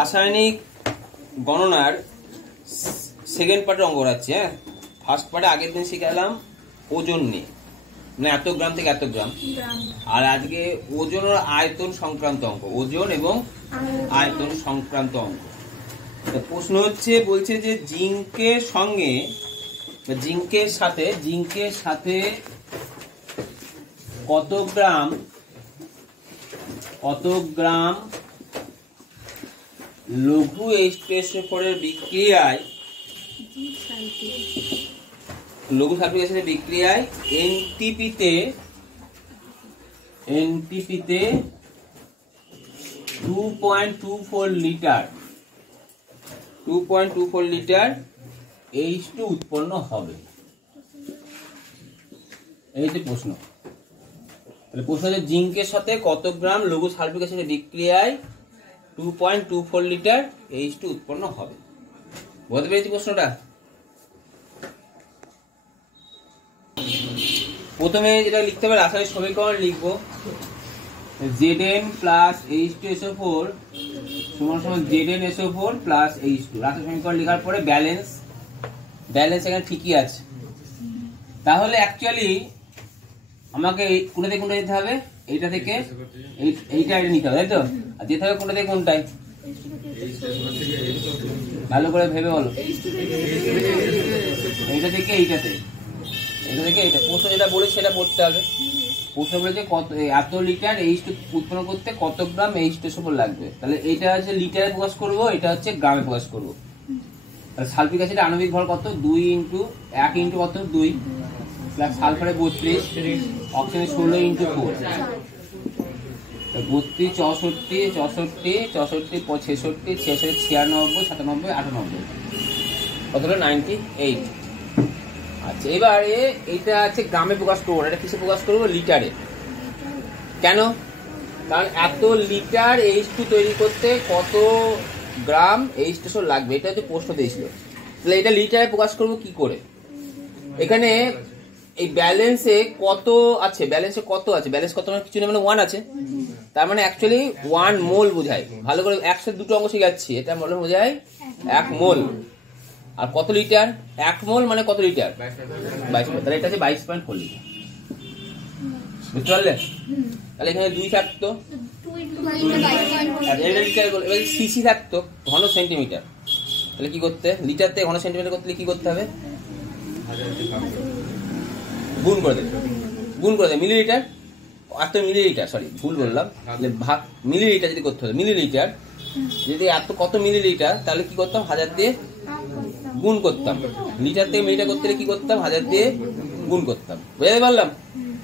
রাসায়নিক গণনার সেকেন্ড পার্টের অঙ্ক করাচ্ছি। হ্যাঁ, ফার্স্ট পার্টে আগের দিন শিখালাম ওজন নিয়ে, মানে এত গ্রাম থেকে এত গ্রাম, আর আজকে ওজন আর আয়তন সংক্রান্ত অঙ্ক, ওজন এবং আয়তন সংক্রান্ত অঙ্ক। প্রশ্ন হচ্ছে, বলছে যে জিঙ্কের সঙ্গে জিঙ্কের সাথে কত গ্রাম লঘু H2SO4 বিক্রিয়ায় লঘু সালফিক অ্যাসিডের বিক্রিয়ায় এনটিপিতে 2.24 লিটার H2 উৎপন্ন হবে। এই যে প্রশ্ন। তাহলে প্রশ্ন হচ্ছে জিঙ্কের সাথে কত গ্রাম লঘু সালফিক অ্যাসিডের বিক্রিয়ায় 2.24 লিটার H2 উৎপন্ন হবে। বুঝতে পেরেছি প্রশ্নটা? প্রথমে যেটা লিখতে হবে, রাসায়নিক সমীকরণ লিখবো, Zn প্লাস H2SO4 সমান ZnSO4 প্লাস H2। রাসায়নিক সমীকরণ লেখার পরে ব্যালেন্স এখানে ঠিকই আছে। তাহলে অ্যাকচুয়ালি আমাকে কোনটা থেকে কোনটা যেতে হবে? এইটা থেকে এইটা নিতে হবে, তাই তো? আর যেতে হবে কোনটা থেকে কোনটায়? ভালো করে ভেবে বলো। এইটা থেকে এইটাতে, এটা থেকে এইটা। প্রশ্ন যেটা বলেছে সেটা পড়তে হবে। প্রশ্ন বলেছে কত এত লিটার H2 উৎপন্ন করতে কত গ্রাম H2SO4 লাগবে। তাহলে এটা হচ্ছে লিটারে প্রকাশ করবো, এটা হচ্ছে গ্রামে প্রকাশ করবো। তাহলে সালফিক অ্যাসিডের আণবিক ভর কত? 2 ইন্টু 1 ইন্টু কত? 2 প্লাস সালফারে 32, অক্সিজেন 16 ইন্টু 4, 32, 64, 66, 96, 97, 98, কতটা? 98। আচ্ছা, এবারে এটা আছে গ্রামে প্রকাশ করবো, এটা কিসে প্রকাশ করবো? লিটারে। কেন? কারণ এত লিটার H2 তৈরি করতে কত গ্রাম H2SO লাগবে, এটা হচ্ছে প্রশ্ন দিয়েছিল। তাহলে এটা লিটারে প্রকাশ করবো কি করে? এখানে এই ব্যালেন্সে কত আছে, ব্যালেন্স কত মানে কিছু নেই, মানে 1 আছে। তার মানে অ্যাকচুয়ালি 1 মোল বোঝায়। ভালো করে একসাথে দুটো অঙ্ক শিখাচ্ছি, এটা মোল বোঝায় 1 মোল। আর কত লিটার? 1 মোল মানে কত লিটার? 22। তাহলে এটা আছে 22.4 লিটার। বুঝতে পারলে? তাহলে এখানে 2 থাকতো, এবার সিসি থাকতো ঘন সেন্টিমিটার। তাহলে কি করতে? লিটার থেকে ঘন সেন্টিমিটার করতে কি করতে হবে? গুণ করে দেবে মিলিলিটার। এত মিলিলিটার, সরি ভুল বললাম, ভাগ মিলিলিটার যদি করতে হবে, মিলিলিটার যদি এত কত মিলিলিটার, তাহলে কি করতাম? 1000 দিয়ে গুণ করতাম। লিটার থেকে মিলিটার করতে কি করতাম? 1000 দিয়ে গুণ করতাম। বুঝতে পারলাম?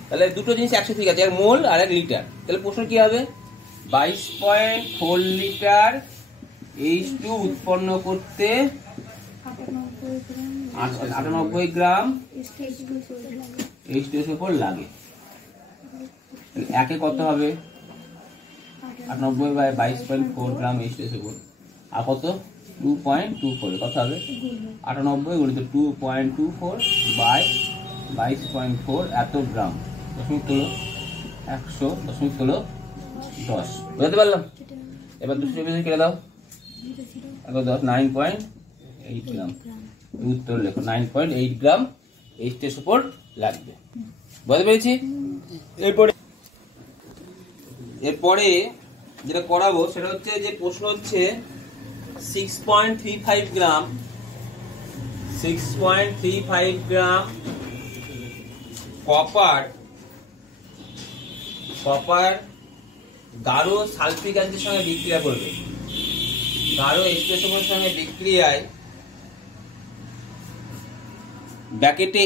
তাহলে দুটো জিনিস একসাথে ঠিক আছে, এক মোল আর এক লিটার। তাহলে প্রশ্ন কি হবে? 22.4 লিটার H2 উৎপন্ন করতে 98 গ্রাম H2SO4 লাগে। একে কত হবে? 98/22.4 গ্রাম H2SO4। আর কত? 2.24। কত হবে? 98 গুণিত 2.24 বাই 22.4 এত গ্রাম, দশমিক তুলো 100, দশমিক তুলো 10। বুঝতে পারলাম? এবার 224 কেটে দাও, 10, 9.8 গ্রাম। উত্তর লেখো, 9.8 গ্রাম H2SO4 লাগবে। বুঝতে পেরেছি? এরপরে যেটা করাবো সেটা হচ্ছে, যে প্রশ্ন হচ্ছে 6.35 গ্রাম কপার গাঢ় সালফিক অ্যাসিডের সঙ্গে বিক্রিয়া করবে। গাঢ় H2SO4 এর সঙ্গে বিক্রিয়ায় ব্র্যাকেটে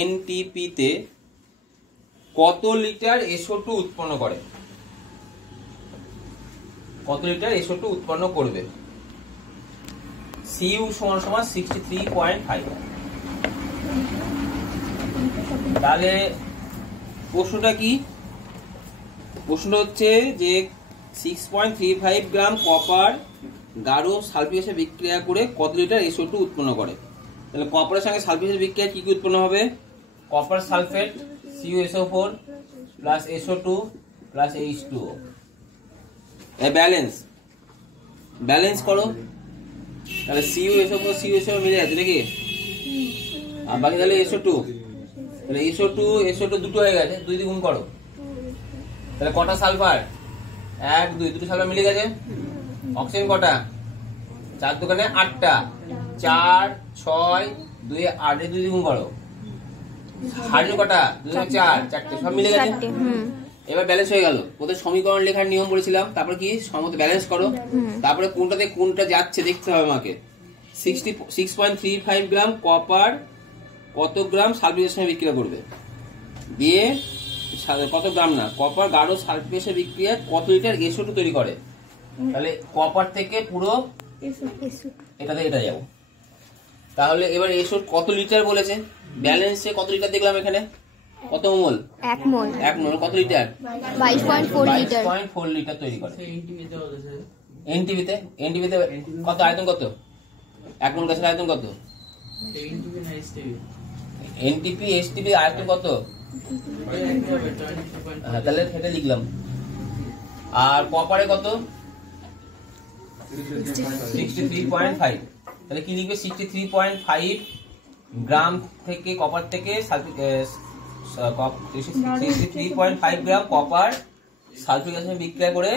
এনটিপিতে কত লিটার SO2 উৎপন্ন করে? কত লিটার SO2 উৎপন্ন করবে? Cu সমান 63.5। তাহলে প্রশ্নটা কি? প্রশ্ন হচ্ছে যে 6.35 গ্রাম কপার গাঢ় সালফিক অ্যাসিডে বিক্রিয়া করে কত লিটার SO2 উৎপন্ন করে। তাহলে কপারের সঙ্গে সালফিক অ্যাসিড বিক্রিয়া কি কি উৎপন্ন হবে? Copper sulphate CuSO4 plus SO2 plus H2O। Balance balance করো, তাহলে সিও মিলে যাচ্ছে নাকি, আর বাকি তাহলে SO2, তাহলে SO2 দুটো হয়ে গেছে, 2 দিয়ে গুণ করো, তাহলে কটা সালফার, 1 2, দুটো সালফার মিলে গেছে। অক্সিজেন কটা, 4 দোকানে 8টা, 4 6 2 8, 2 দিয়ে গুণ করো। হাইড্রোজেন কটা, 2 4, 4টে, সব মিলে গেছে। এবার ব্যালেন্স হয়ে গেল। ওদের সমীকরণ লেখার নিয়ম বলেছিলাম, তারপর কি সমত ব্যালেন্স করো, তারপরে কোনটাতে কোনটা যাচ্ছে দেখতে হবে আমাকে। 6.35 গ্রাম কপার কত গ্রাম সালফিকের সঙ্গে বিক্রিয়া করবে, দিয়ে কত গ্রাম না, কপার গাঢ় সালফিকের বিক্রিয়া কত লিটার SO2 তৈরি করে। তাহলে কপার থেকে পুরো এটাতে এটা যাবো। তাহলে এবার SO কত লিটার বলেছে, ব্যালেন্সে কত লিটার দেখলাম এখানে, কত মোল, 1 মোল, 1 মোল কত লিটার, 22.4 লিটার, 22.4 লিটার তৈরি করে। এনটিভিতে কত আয়তন, কত 1 মোল গ্যাসের আয়তন কত, এনটিপি এসটিপি আয়তন কত, হ্যাঁ তাহলে সেটা লিখলাম। আর কপারে কত, 63.5, তাহলে কি লিখবে, 63.5 গ্রাম থেকে কপার থেকে 63.5 গ্রাম কপার সালফিক অ্যাসিড বিক্রিয়া করে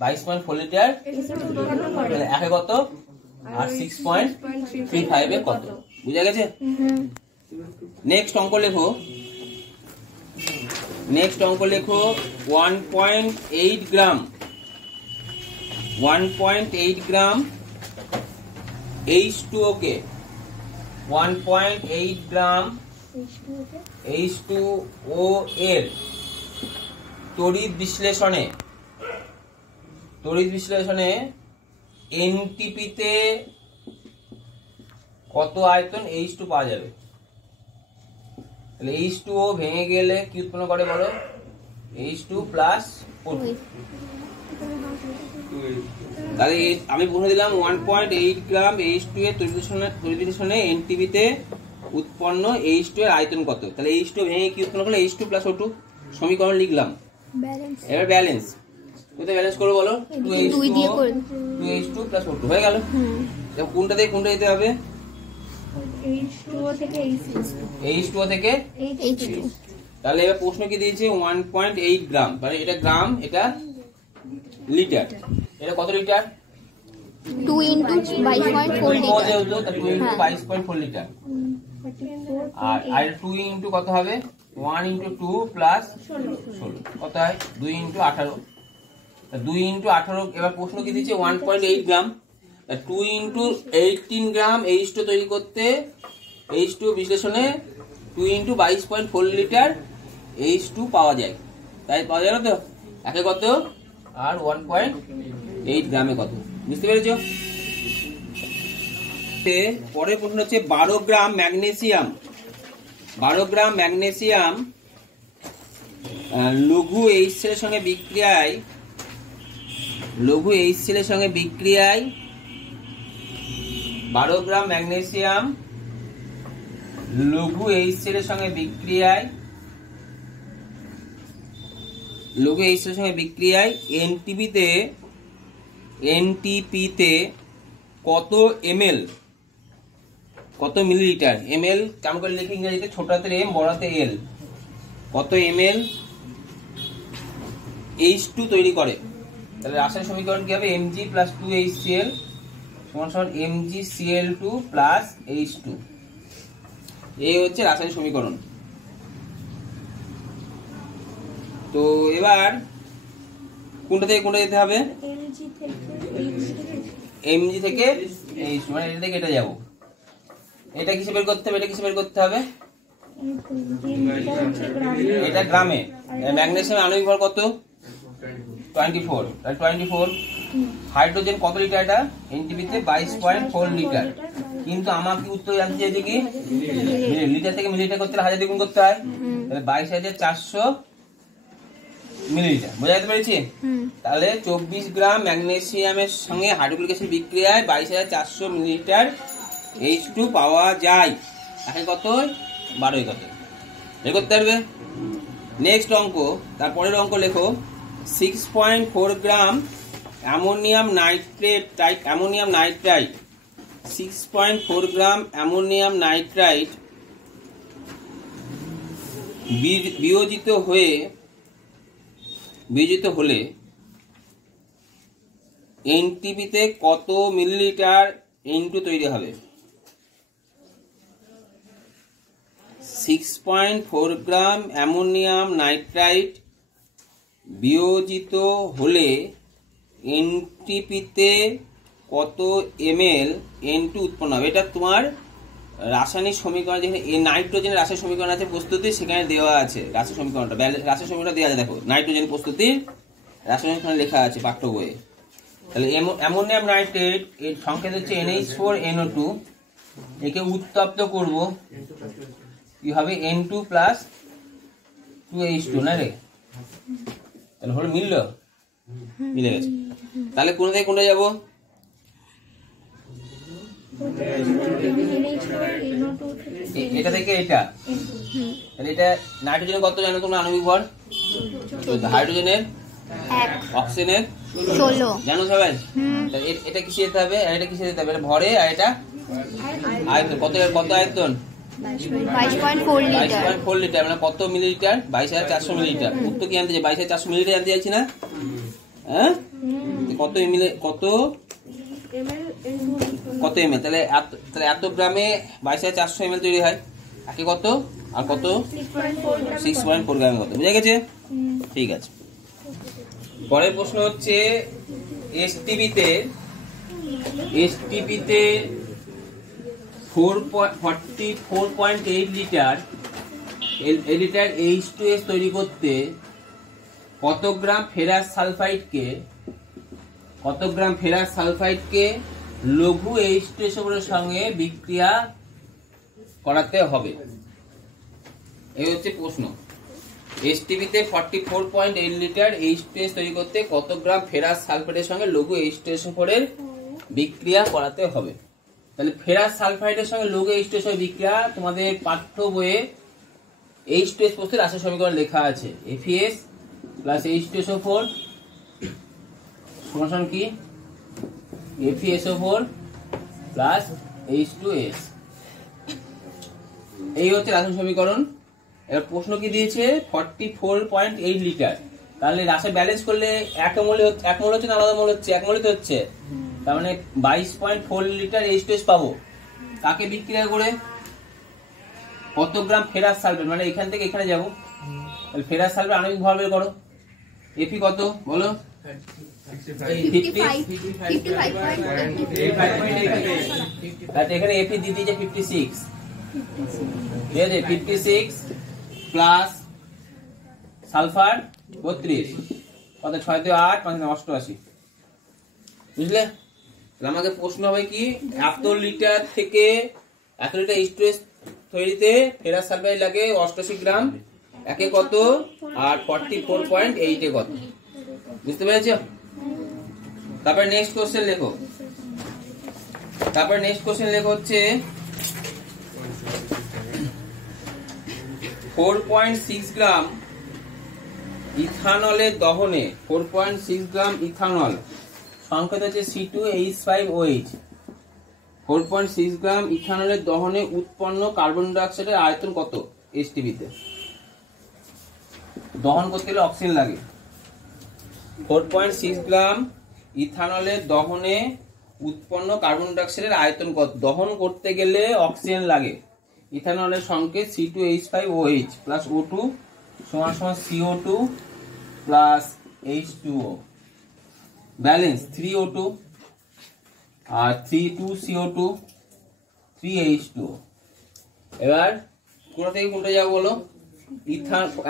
22.4 লিটার, একে কত, আর 6.35 এ কত, বুঝা গেছে। নেক্সট অঙ্ক লেখো, 1.8 গ্রাম 1.8 গ্রাম H2O কে 1.8 গ্রাম H2O এর তড়িৎ বিশ্লেষণে NTP তে কত আয়তন H2 পাওয়া যাবে। তাহলে H2O ভেঙে গেলে কি উৎপন্ন করে বলো, H2 প্লাস O2। তাহলে আমি বলে দিলাম 1.8 গ্রাম H2 এর তড়িৎ বিশ্লেষণে NTP তে উৎপন্ন H2 এর আয়তন কত। তাহলে H2 ভেঙে কি উৎপন্ন করলে, H2 প্লাস O2, সমীকরণ লিখলাম। এবার ব্যালেন্স কোথায় ব্যালেন্স করবো বলো, 2H2 প্লাস O2 হয়ে গেল। কোনটা থেকে কোনটা দিতে হবে, H2O থেকে H2। তাহলে এবার প্রশ্ন কি দিয়েছে, 1.8 গ্রাম, মানে এটা গ্রাম, এটা লিটার, এটা কত লিটার, 2 into 22.4 লিটার, 22.4 লিটার। আর 2 ইন্টু কত হবে, 1 into 2 প্লাস 16 কত হয়, 2 into 18। 2 into 18, এবার প্রশ্ন কি দিচ্ছে 1.8 গ্রাম, 2 into 18 গ্রাম H2 তৈরি করতে H2 বিশ্লেষণে 2 into 22.4 লিটার H2 পাওয়া যায়। তাই পাওয়া যায় না তো, একে কত আর 1.8 গ্রামে কত, বুঝতে পেরেছো। পরের প্রশ্ন হচ্ছে 12 গ্রাম ম্যাগনেসিয়াম লঘু H এর সঙ্গে বিক্রিয়ায় 12 গ্রাম ম্যাগনেসিয়াম লঘু H এর সঙ্গে বিক্রিয়ায় NTP তে কত ml, কত মিলিলিটার, ml কেমন করে লিখে ইংরেজিতে, ছোট হাতের M বড় হাতের L, কত ml H2 তৈরি করে। তাহলে রাসায়নিক সমীকরণ কি হবে, Mg প্লাস 2HCl সমান সমান MgCl2 প্লাস H2, এই হচ্ছে রাসায়নিক সমীকরণ। তো এবার কোনটা থেকে কোনটা যেতে হবে, Mg থেকে H, মানে এটা থেকে এটা যাবো। এটা কিসে বের করতে হবে, এটা কিসে বের করতে হবে, এটা গ্রামে। ম্যাগনেসিয়াম আণবিক ভর কত, 24, 24। হাইড্রোজেন কত লিটার, এটা NTP তে 22.4 লিটার। কিন্তু আমাকে উত্তর জানতে চাইছে কি, লিটার থেকে মিলিলিটার করতে 1000 দ্বিগুণ করতে হয়, তাহলে 22,400 মিলিলিটার, বোঝা যেতে পেরেছি। তাহলে 24 গ্রাম ম্যাগনেসিয়ামের সঙ্গে হাইড্রোক্লোরিক অ্যাসিড বিক্রিয়ায় 22,400 মিলিলিটার H2 পাওয়া যায়। এখন কত, 12 কত বের করতে পারবে। নেক্সট অঙ্ক, তারপরের অঙ্ক লেখো 6.4 গ্রাম অ্যামোনিয়াম নাইট্রাইট 6.4 গ্রাম অ্যামোনিয়াম নাইট্রাইট বিয়োজিত হলে এনটিপিতে কত মিলিলিটার N2 তৈরি হবে? 6.4 গ্রাম অ্যামোনিয়াম নাইট্রাইট বিয়োজিত হলে এনটিপিতে কত ml N2 উৎপন্ন হবে? এটা তোমার রাসায়নিক সমীকরণ, যেখানে নাইট্রোজেনের রাসায়নিক সমীকরণ আছে প্রস্তুতি, সেখানে দেওয়া আছে রাসায়নিক সমীকরণটা। রাসায়নিক সমীকরণটা দেওয়া আছে, দেখো নাইট্রোজেন প্রস্তুতির রাসায়নিক সমীকরণ লেখা আছে পাঠ্য বইয়ে। তাহলে অ্যামোনিয়াম নাইট্রেট এর সংকেত হচ্ছে NH4NO2, একে উত্তপ্ত করব, কি হবে N2 প্লাস 2H2 না রে? তাহলে হলো মিলে গেছে। তাহলে কোন থেকে কোনটা যাব? এটা থেকে এটা। তাহলে এটা নাইট্রোজেনের কত জানো তোমরা আণবিক ভর? হাইড্রোজেনের 1, অক্সিজেনের 16 জানো সবাই? এটা কিসে যেতে হবে আর এটা কিসে যেতে হবে? এটা ভরে আর এটা আয়তন। কত আয়তন? 22.4 লিটার। 22.4 লিটার, মানে কত মিলিলিটার? 22,400 মিলিলিটার। উত্তর কি আনতে চাই? 22,400 মিলিলিটার আনতে চাইছি না? হ্যাঁ, কত ml? তাহলে এত গ্রামে 22,400 ml তৈরি হয়। একে কত আর কত? 6.4 গ্রামে কত? বুঝা গেছে? ঠিক আছে। পরের প্রশ্ন হচ্ছে এসটিপিতে 44.8 লিটার H2S তৈরি করতে কত গ্রাম ফেরাস সালফাইডকে লঘু H2S এর সঙ্গে বিক্রিয়া করাতে হবে? এই হচ্ছে প্রশ্ন। এসটিপিতে 44.8 লিটার H2S তৈরি করতে কত গ্রাম ফেরাস সালফাইডের সঙ্গে লঘু H2SO4 এর বিক্রিয়া করাতে হবে? তাহলে ফেরাস সালফাইডের সঙ্গে লঘু H2S এর বিক্রিয়া তোমাদের পাঠ্য বইয়ে H2S প্রস্তুতির রাসায়নিক সমীকরণ লেখা আছে। FeS প্লাস H2SO4 সমান কি? FeSO4 plus H2S। এই হচ্ছে রাসায়নিক সমীকরণ। এবার প্রশ্ন কি দিয়েছে? 44.8 লিটার। তাহলে রাসায়নিক ব্যালেন্স করলে এক মোল হচ্ছে না আলাদা মোল হচ্ছে? এক মোলই তো হচ্ছে। তার মানে 22.4 লিটার H2S পাবো। তাকে বিক্রিয়া করে কত গ্রাম ফেরাস সালফেট, মানে এখান থেকে এখানে যাব, তাহলে ফেরাস সালফেট আণবিক ভর বের করো। Fe কত বলো? 55. এখানে Fe দিতে যে 56, ঠিক আছে? 56 প্লাস সালফার 32, কত? 6 × 8 = 88। বুঝলে? তাহলে আমাকে প্রশ্ন হবে কি, এত লিটার H2S তৈরিতে ফেরাস সালফাইড লাগে 88 গ্রাম, একে কত, আর 44.8 এ কত? বুঝতে পেরেছো? তারপর নেক্সট কোশ্চেন লেখো। হচ্ছে 4.6 গ্রাম ইথানলের দহনে 4.6 গ্রাম ইথানল, সংকেত হচ্ছে C2H5OH। 4.6 গ্রাম ইথানলের দহনে উৎপন্ন কার্বন ডাই অক্সাইডের আয়তন কত এসটিপিতে? দহন করতে গেলে অক্সিজেন লাগে। 4.6 গ্রাম ইথানলের দহনে উৎপন্ন কার্বন ডাই অক্সাইডের আয়তন কত? দহন করতে গেলে অক্সিজেন লাগে। ইথানলের সংকেত C2H5OH প্লাস O2 সমান CO2 plus H2O। Balance 3O2 আর 3,2CO2 3H2O। এবার কোথা থেকে কোনটা যাবো বলো?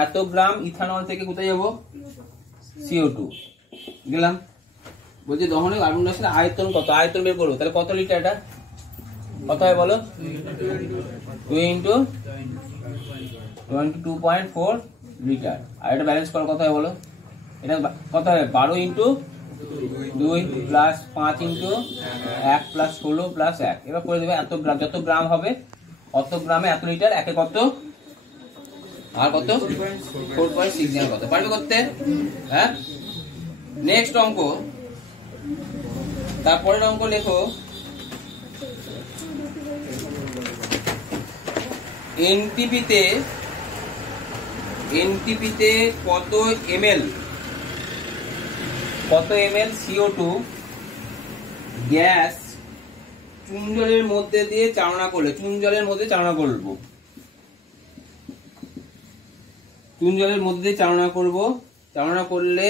এত গ্রাম ইথানল থেকে কোথায় যাবো? CO2 গেলাম। বলছি দহনে কার্বন ডাই অক্সাইডের আয়তন কত? আয়তন বের করবো। তাহলে কত লিটার? এটা কত হয় বলো? 2 × 22.4 লিটার। আর এটা ব্যালেন্স করো, কত হয় বলো? এটা কত হয়? 12 × 2 প্লাস 5 × 1 প্লাস 16 প্লাস 1। এবার করে দেবে এত গ্রাম, যত গ্রাম হবে অত গ্রামে এত লিটার, একে কত আর কত? 4.6 কত পারবে করতে? হ্যাঁ, নেক্সট অঙ্ক, তারপরের অঙ্ক লেখো এনটিপিতে কত এমএল CO2 গ্যাস চুন জলের মধ্যে দিয়ে চালনা করলে, চুন জলের মধ্যে চালনা করলে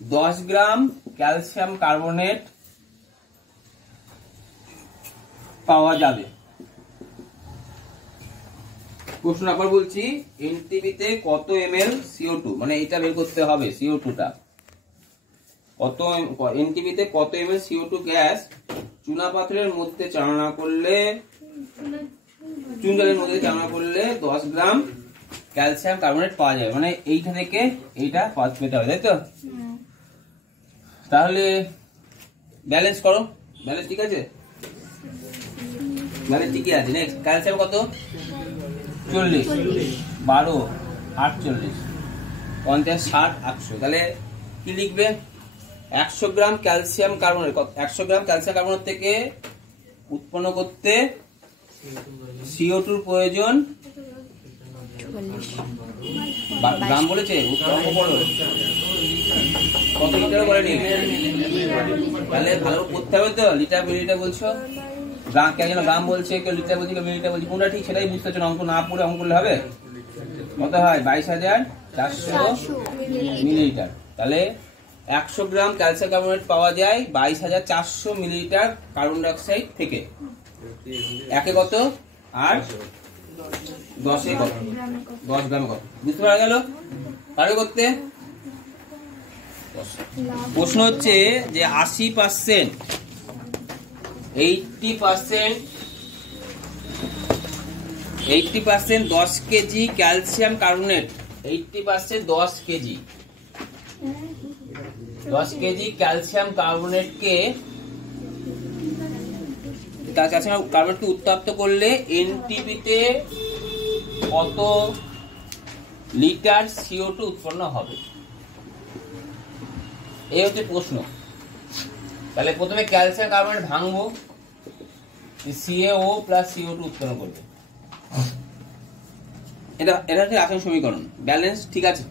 10 গ্রাম ক্যালসিয়াম কার্বনেট পাওয়া যাবে। প্রশ্ন আবার বলছি, এনটিপিতে কত এমএল CO2, মানে এটা বের করতে হবে CO2 টা কত, এনটিপিতে কত এমএল CO2 গ্যাস চুনা পাথরের মধ্যে চালনা করলে, চুন জলের মধ্যে চালনা করলে 10 গ্রাম ক্যালসিয়াম কার্বনেট পাওয়া যাবে, মানে এইটা থেকে এইটা পেতে হবে, তাই তো? তাহলে ব্যালেন্স করো, ব্যালেন্স ঠিক আছে, ব্যালেন্স ঠিকই আছে। নেক্সট ক্যালসিয়াম কত? 40, 12, 48, 50, 60, 800। তাহলে কি লিখবে? 100 গ্রাম ক্যালসিয়াম কার্বনেট, 100 গ্রাম ক্যালসিয়াম কার্বনেট থেকে উৎপন্ন করতে CO2 এর প্রয়োজন, গ্রাম বলেছে, কত লিটার বলেনি? তাহলে ভালো করতে হবে তো, লিটার মিলিলিটার বলছো, গ্রাম কেন গ্রাম বলছে, কেউ লিটার বলছে, কেউ মিলিলিটার বলছে, কোনটা ঠিক সেটাই বুঝতে হচ্ছে। অঙ্ক না পড়ে অঙ্ক করলে হবে? কত হয়? 22,400 মিলিলিটার। তাহলে 100 গ্রাম ক্যালসিয়াম কার্বনেট পাওয়া যায় 22,400 মিলিলিটার কার্বন ডাই অক্সাইড থেকে। একে কত আর 10 কত? 10 গ্রামে কত? বুঝতে পারা গেল? কারো করতে প্রশ্ন হচ্ছে যে 80%, 80% 10 kg calcium carbonate, 80% 10 kg calcium কার্বনেটকে উত্তপ্ত করলে এনটিপিতে কত লিটার CO2 উৎপন্ন হবে? এই হচ্ছে প্রশ্ন। তাহলে প্রথমে ক্যালসিয়াম কার্বনেট ভাঙবো, CaO প্লাস CO2 উৎপন্ন করবে, এটা হচ্ছে রাসায়নিক সমীকরণ। ব্যালেন্স ঠিক আছে?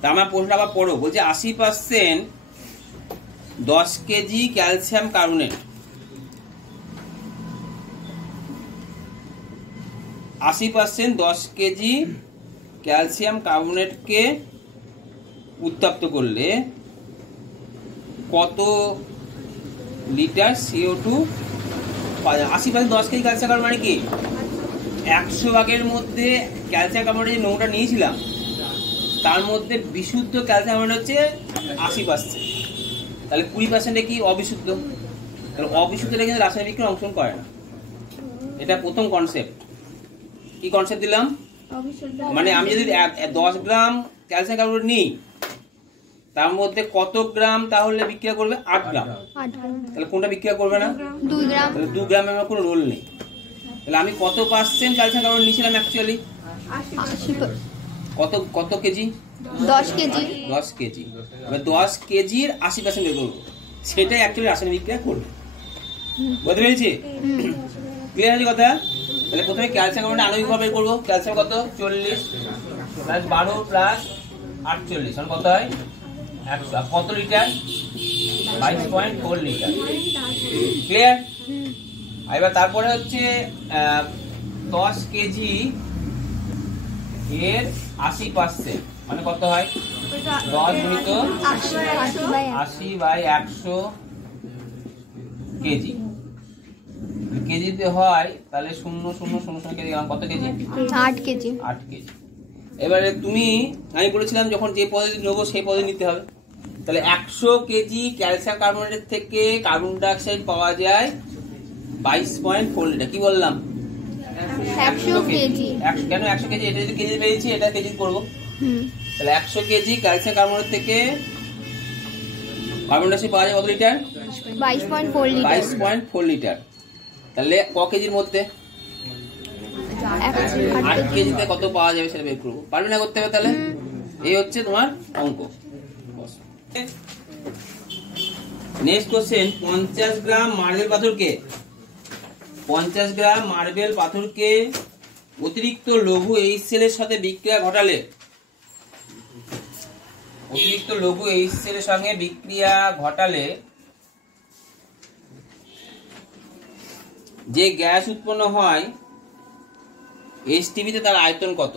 তা আমার প্রশ্নটা আবার পড়ো, বলছে 80% 10 kg calcium carbonate, 80% 10 kg calcium কার্বনেটকে উত্তপ্ত করলে কত লিটার CO2 পাওয়া যায়? 80% 10 কেজি ক্যালসিয়াম কার্বনেট মানে কি? 100 ভাগের মধ্যে ক্যালসিয়াম কার্বনেট যে নোটা নিয়েছিলাম তার মধ্যে বিশুদ্ধ ক্যালসিয়াম কার্বনেট হচ্ছে 80%, তাহলে 20% কি অবিশুদ্ধ? তাহলে অবিশুদ্ধটা কিন্তু রাসায়নিক বিক্রিয়ায় অংশগ্রহণ করে না। এটা প্রথম কনসেপ্ট। কি কনসেপ্ট দিলাম? মানে আমি যদি 10 গ্রাম ক্যালসিয়াম কার্বনেট নিই তার মধ্যে কত গ্রাম তাহলে বিক্রিয়া করবে? 8 গ্রাম। তাহলে কোনটা বিক্রিয়া করবে না? 2 গ্রাম। তাহলে 2 গ্রামে আমার কোনো রোল নেই। তাহলে আমি কত পার্সেন্ট ক্যালসিয়াম কার্বনেট নিয়েছিলাম অ্যাকচুয়ালি? কত কেজি? 10 কেজি। 10 কেজি। এবার 10 কেজির 80% বের করবো, সেটাই অ্যাকচুয়ালি রাসায়নিক বিক্রিয়া করবে। বুঝতে পেরেছি? ক্লিয়ার আছে কথা? তাহলে প্রথমে ক্যালসিয়াম কার্বনেট আণবিক ভাবে বের করবো। ক্যালসিয়াম কত? 40 প্লাস 12 প্লাস 48 মানে কত হয়? 100। আর কত লিটার? 22.4 লিটার। ক্লিয়ার? এবার তারপরে হচ্ছে 10 কেজি এর 80% মানে কত হয়? 10 গুণিত 80/100 কেজি। কেজিতে হয় তাহলে 0.000 কেজি, কত কেজি? 8 কেজি। 8 কেজি। এবারে আমি বলেছিলাম যখন যে পদ্ধতি নেবো সেই পদ্ধতি নিতে হবে। তাহলে 100 কেজি ক্যালসিয়াম কার্বনেট থেকে কার্বন ডাই অক্সাইড পাওয়া যায় 22.4 লিটার। কি বললাম? 100 কেজি। কেন 100 কেজি? এটা যদি কেজি পেয়েছি এটা কেজি করবো। তাহলে 100 কেজি ক্যালসিয়াম কার্বনেট থেকে কার্বন ডাই অক্সাইড পাওয়া যায় কত লিটার? 22.4 লিটার। 22.4 লিটার। তাহলে ক কেজির মধ্যে? 8 কেজিতে কত পাওয়া যাবে সেটা বের করবো। পারবে না করতে হবে? তাহলে এই হচ্ছে তোমার অঙ্ক। নেক্সট কোশ্চেন 50 গ্রাম মার্বেল পাথরকে 50 গ্রাম মার্বেল পাথরকে অতিরিক্ত লঘু HCl এর সাথে বিক্রিয়া ঘটালে অতিরিক্ত লঘু HCl এর সঙ্গে বিক্রিয়া ঘটালে যে গ্যাস উৎপন্ন হয় HTP তে তার আয়তন কত?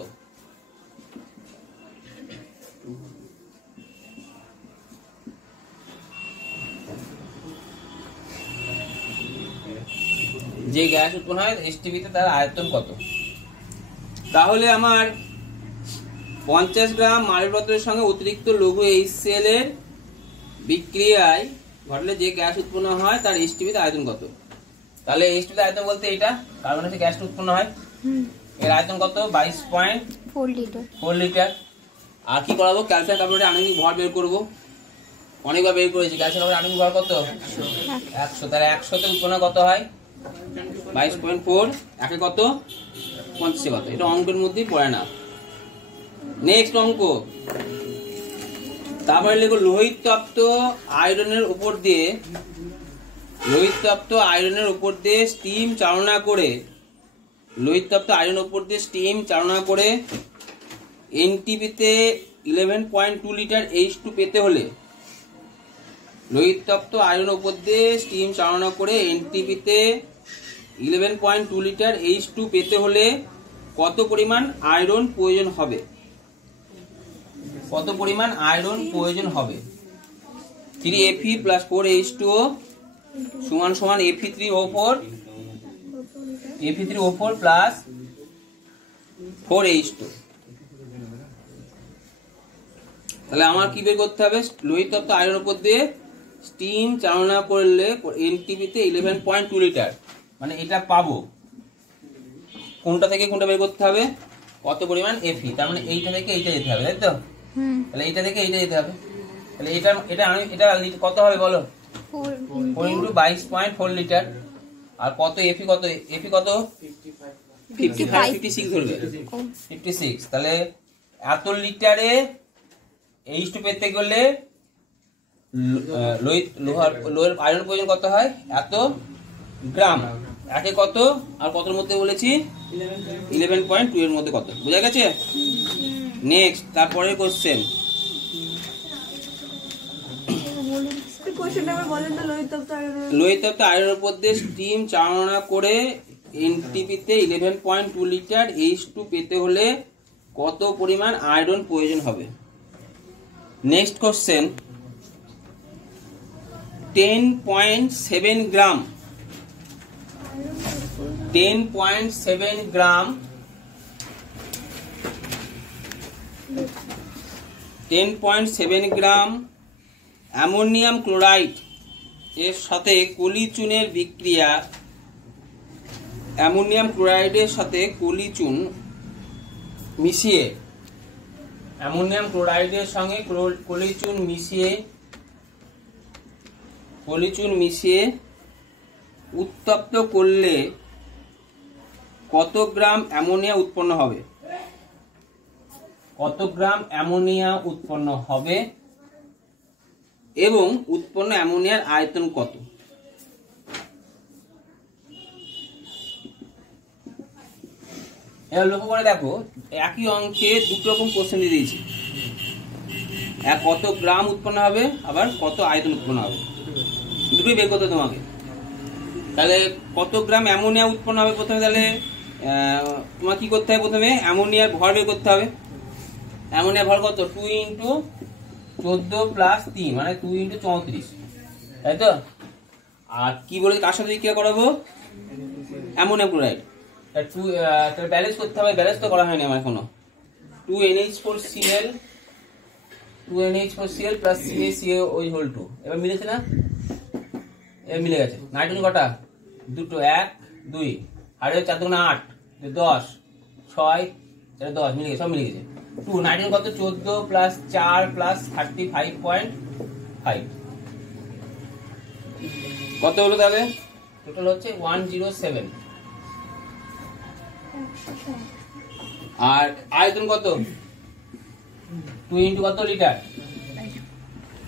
যে গ্যাস উৎপন্ন হয় HTP তে তার আয়তন কত? তাহলে আমার 50 গ্রাম মার্বেল পাথরের সঙ্গে অতিরিক্ত লঘু HCl এর বিক্রিয়ায় ঘটলে যে গ্যাস উৎপন্ন হয় তার HTP তে আয়তন কত? তাহলে HTP তে আয়তন বলতে এটা কার্বনের যে গ্যাসটা উৎপন্ন হয় এর আয়তন কত? 22.4 লিটার। 4 লিটার। আর কি করাবো? ক্যালসিয়াম কার্বনেটের আণবিক ভর বের করব। অনেকবার বের করেছি। ক্যালসিয়াম কার্বনেটের আণবিক ভর কত? 100। তাহলে 100 তে উৎপন্ন কত হয়? 22.4। একে কত? 50 কত? এটা অঙ্কের মধ্যেই পড়ে না। নেক্সট অঙ্ক। তারপরে লিখো লোহিত তপ্ত আয়রনের উপর দিয়ে স্টিম চালনা করে NTP তে 11.2 লিটার H2 পেতে হলে লোহিত তপ্ত আয়রন উপর দিয়ে স্টিম চালনা করে NTP তে 11.2 লিটার H2 পেতে হলে কত পরিমাণ আয়রন প্রয়োজন হবে? 3Fe plus 4H2O সমান সমান Fe3O4 plus 4H2। তাহলে আমার কি বের করতে হবে? লোহিত তপ্ত আয়রন উপর দিয়ে স্টিম চালনা করলে NTP তে 11.2 লিটার, মানে এটা পাবো। কোনটা থেকে কোনটা বের করতে হবে? কত পরিমাণ Fe, তার মানে এইটা থেকে এইটা যেতে হবে, তাই তো? তাহলে এইটা থেকে এইটা যেতে হবে। তাহলে এটা কত হবে বলো? 4 into 22.4 লিটার। আর কত Fe কত? Fe কত? 56 ধরবে। 56। তাহলে এত লিটারে H2 পেতে গেলে লোহার আয়রন প্রয়োজন কত হয়? এত গ্রাম। একে কত আর কতর মধ্যে বলেছি? 11.2 এর মধ্যে কত? বুঝা গেছে? নেক্সট তারপরের কোশ্চেন। লোহিত তপ্ত আয়রনের উপর দিয়ে স্টিম চালনা করে NTP তে 11.2 লিটার H2 পেতে হলে কত পরিমাণ আয়রন প্রয়োজন হবে? Next question. 10.7 গ্রাম 10.7 গ্রাম অ্যামোনিয়াম ক্লোরাইড এর সাথে কলি চুনের বিক্রিয়া অ্যামোনিয়াম ক্লোরাইডের সাথে কলি চুন মিশিয়ে উত্তপ্ত করলে কত গ্রাম অ্যামোনিয়া উৎপন্ন হবে এবং উৎপন্ন অ্যামোনিয়ার আয়তন কত? এবার লক্ষ্য করে দেখো, একই অঙ্কে দুটো রকম কোশ্চেন দিয়ে দিয়েছি। এক কত গ্রাম উৎপন্ন হবে, আবার কত আয়তন উৎপন্ন হবে, দুটোই বের করতে তোমাকে। তাহলে কত গ্রাম অ্যামোনিয়া উৎপন্ন হবে প্রথমে, তাহলে তোমার কি করতে হবে? প্রথমে অ্যামোনিয়ার ভর বের করতে হবে। অ্যামোনিয়ার ভর কত? 2 into 14 plus 3 মানে 2 into 34, তাই তো? আর কি বলে কার সাথে বিক্রিয়া করাবো? Ammonium chloride. তাহলে ব্যালেন্স করতে হবে। ব্যালেন্স তো করা হয়নি আমার এখনো। 2NH4Cl plus CaCO2। এবার মিলেছে না? এবার মিলে গেছে। নাইট্রোজেন কটা? দুটো, 1 2। আর 4 2 8 10 6 10 মিলে গেছে, সব মিলে গেছে। 2 নাইট্রোজেন কত? 14 plus 4 plus 35.5 কত হলো? তাহলে টোটাল হচ্ছে 107। আর আয়তন কত? 2 into কত লিটার?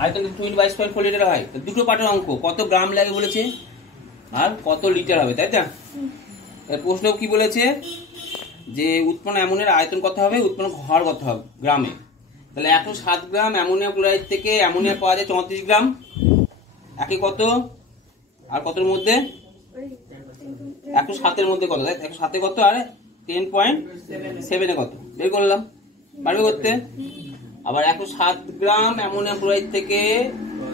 আয়তন 2x22.4 লিটার হয়, তো দুটো পার্টের অঙ্ক, কত গ্রাম লাগে বলেছে আর কত লিটার হবে, তাই তো? প্রশ্ন কি বলেছে যে উৎপন্ন অ্যামোনিয়ার আয়তন কত হবে, উৎপন্ন ঘর কত হবে গ্রামে। তাহলে 107 গ্রাম অ্যামোনিয়া ক্লোরাইড থেকে অ্যামোনিয়া পাওয়া যায় 34 গ্রাম, একে কত আর কতর মধ্যে 107-এর মধ্যে কত, 107-এ কত আর 10.7-এ কত বের করলাম, পারবে করতে। আবার 107 গ্রাম অ্যামোনিয়া ক্লোরাইড থেকে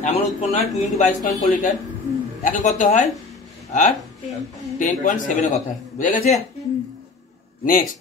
অ্যামোনিয়া উৎপন্ন হয় 2 × 22.4 লিটার, একে কত হয় আর 10.7-এ কত হয়, বুঝে গেছে? নেক্সট